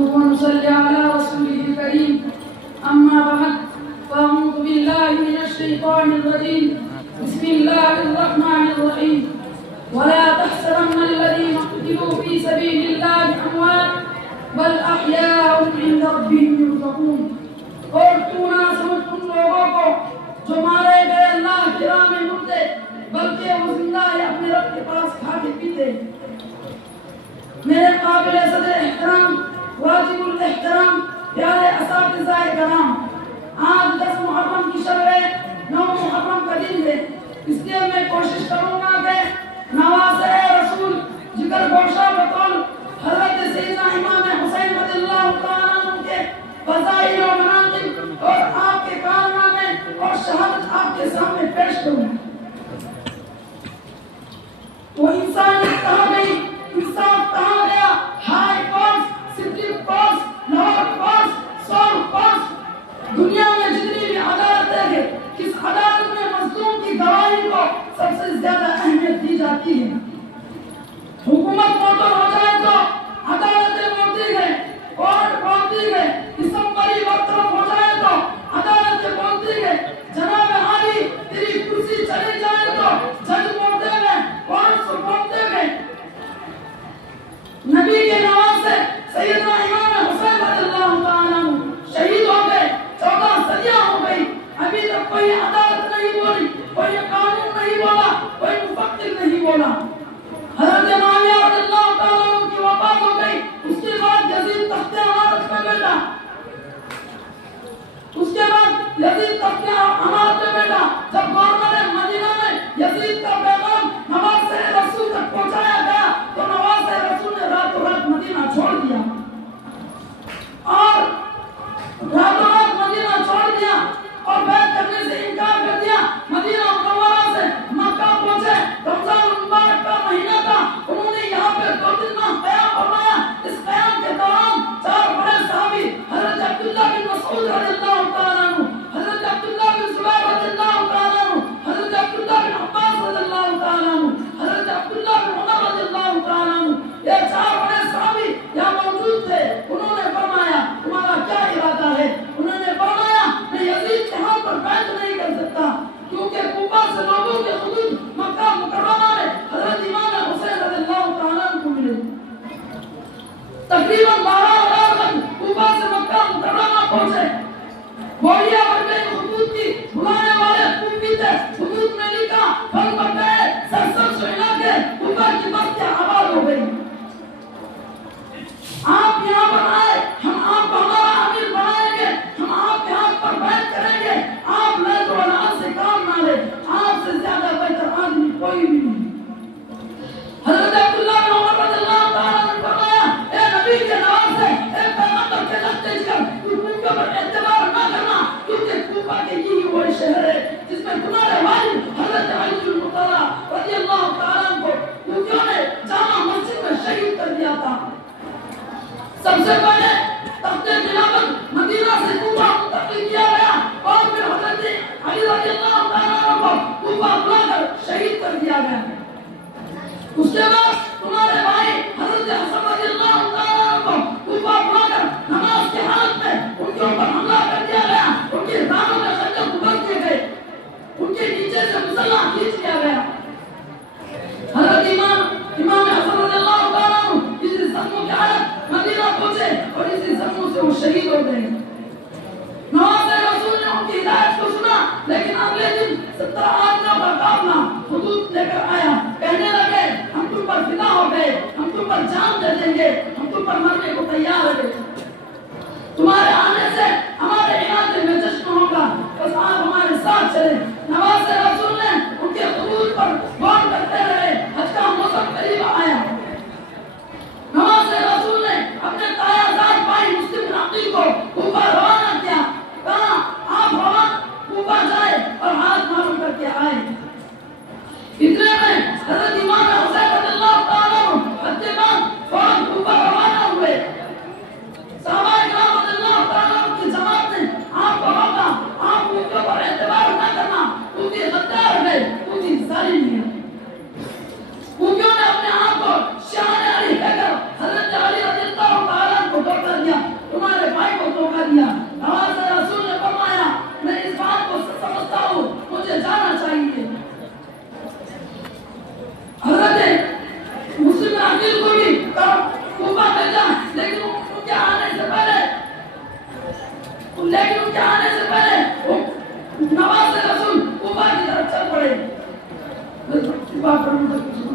نحمده ونصلي على رسوله الكريم أما بعد فأعوذ بالله من الشيطان الرجيم بسم الله الرحمن الرحيم ولا تحسبن الذين قتلوا في سبيل الله أموات بل أحياء عند ربهم يرزقون. اور تو نہ سمجھ ان لوگوں کو جو مارے گئے اللہ کی راہ میں مردے بلکہ وہ زندہ ہے اپنے رب کے پاس کھا کے پیتے. میرے قابل صدر احترام واجب الاحترام پیارے اساتذہ کرام، آج 10 محرم کی شب ہے، 9 محرم کا دن ہے، اس لیے میں کوشش کروں گا کہ نواسہ رسول جگر گوشہ بطول حضرت سیدنا امام حسین رضی اللہ تعالیٰ عنہ کے فضائل و مناقب اور آپ کے کارنامے اور شہادت آپ کے سامنے پیش کروں. وہ انسانیت کہاں گئی، انصاف کہاں گیا؟ High courts, supreme courts, lower courts, civil courts, دنیا میں جتنی بھی عدالتیں ہیں، کس عدالت میں مظلوم کی گواہی کو سب سے زیادہ اہمیت دی جاتی ہے؟ حکومت معطل ہو جائے تو عدالتیں بولتی گئے، کورٹ بولتی گئے، اسمبلی برطرف ہو جائے تو عدالتیں بولتی گئے، جناب عالی تیری کرسی چلی جائے تو جج بولتے گئے، کورٹ بولتے گئے. نبی کے نواسے سیدنا امام حسین رضی اللہ تعالیٰ عنہ شہید ہو گئے، 14 صدیاں ہو گئی، ابھی تک کوئی عدالت نہیں بولی، کوئی قانون نہیں بولا، کوئی مفکر نہیں بولا. حضرت معاویہ رضی اللہ تعالیٰ عنہ کی وفات ہو گئی، اس کے بعد یزید تخت امارت پہ بیٹھا، اس کے بعد یزید تخت امارت پہ بیٹھا. جب گورنر مدینہ میں یزید کا پیغام نواسہ رسول تک پہنچایا گیا تو نواسہ رسول نے راتوں رات مدینہ چھوڑ دیا، اور راتوں رات مدینہ چھوڑ دیا اور بیعت کرنے سے انکار کر دیا. مدینہ منورہ سے مکہ پہنچے، رمضان المبارک کا مہینہ تھا، انہوں نے یہاں پہ 2-3 ماہ قیام فرمایا. اس قیام کے دوران 4 بڑے صحابی حضرت عبداللہ بن مسعود رضی اللہ تعالیٰ عنہ، حضرت عبداللہ بن زبیر رضی اللہ تعالیٰ عنہ، حضرت عبداللہ بن عباس رضی اللہ تعالیٰ عنہ، حضرت عبداللہ بن عمر رضی اللہ تعالیٰ عنہ، یہ 4 بڑے صحابی یہاں موجود تھے. انہوں نے فرمایا تمہارا کیا ارادہ ہے؟ انہوں نے فرمایا میں یزید کے ہاتھ پر بیعت نہیں کر سکتا، کیونکہ کوفہ سے لوگوں کے حدود مکہ مکرمہ میں حضرت امام حسین رضی اللہ تعالیٰ عنہ کو ملے. تقریباً 12,000 لوگ کوفہ سے مکہ مکرمہ پہنچے. گولیاں بن گئی حدود کی، بلانے والے کوفی تھے، حدود میں لکھا پھل بن گئے، سرسبز علاقے کوفہ کی بستیاں آباد ہو گئی. آپ یہاں پر آئے، ہم آپ کو ہمارا امیر بنائیں گے، ہم آپ کے ہاتھ پر بیعت کریں گے، آپ لیت و لحاظ سے کام نہ لیں، آپ سے زیادہ بہتر آدمی کوئی بھی نہیں. حضرت عبداللہ بن عمر رضی اللہ تعالیٰ عنہ نے فرمایا اے نبی کے نواسے، اے پیغمبر کے لشکر جگر، تم ان کے پر اعتبار نہ کرنا، کیونکہ کوفہ کے یہی وہ شہر ہے جس میں تمہارے والد حضرت علی بن مطلع رضی اللہ تعالیٰ عنہ کو کوفیوں نے جامع مسجد میں شہید کر دیا تھا. سب سے پہلے تخت خلافت مدینہ سے کوفہ منتقل کیا گیا اور پھر حضرت علی رضی اللہ تعالیٰ عنہ کو کوفہ بلا کر شہید کر دیا گیا. اس کے بعد تمہارے بھائی حضرت حسن رضی اللہ تعالیٰ عنہ کو کوفہ بلا کر نماز کی حالت میں ان کے اوپر حملہ کر دیا گیا، ان کی رانوں میں خنجر ابھر دیے گئے، ان کے نیچے سے مسلح کھینچ لیا گیا. حضرت امام حسن رضی اللہ تعالیٰ عنہ اسی زخموں کی حالت مدینہ پہنچے اور اسی زخموں سے وہ شہید ہو گئے. نواسہ رسول نے ان کی ہدایت کو سنا، لیکن اگلے دن 70 آدمیوں کا قافلہ حدود لے کر آیا. کہنے لگے ہم تم پر فدا ہو گئے، ہم تم پر جان دے دیں گے، ہم تم پر مرنے کو تیار ہیں، تمہارے آنے سے ہمارے علاقے میں جشن ہوگا، بس آپ ہمارے ساتھ چلیں. نواسہ رسول نے ان کے حدود پر غور کرتے رہے. حج کا موسم قریب آیا. نواسہ رسول نے اپنے تایازاد بھائی مسلم بن عقیل کو کوفہ روانہ کیا. کہا آپ روانہ کوفہ جائے اور ہاتھ معلوم کر کے آئے. اتنے میں حضرت امام حسین رضی اللہ تعالیٰ عنہ حج کے بعد فوراً کوفہ روانہ ہوئے. سوا پرمختک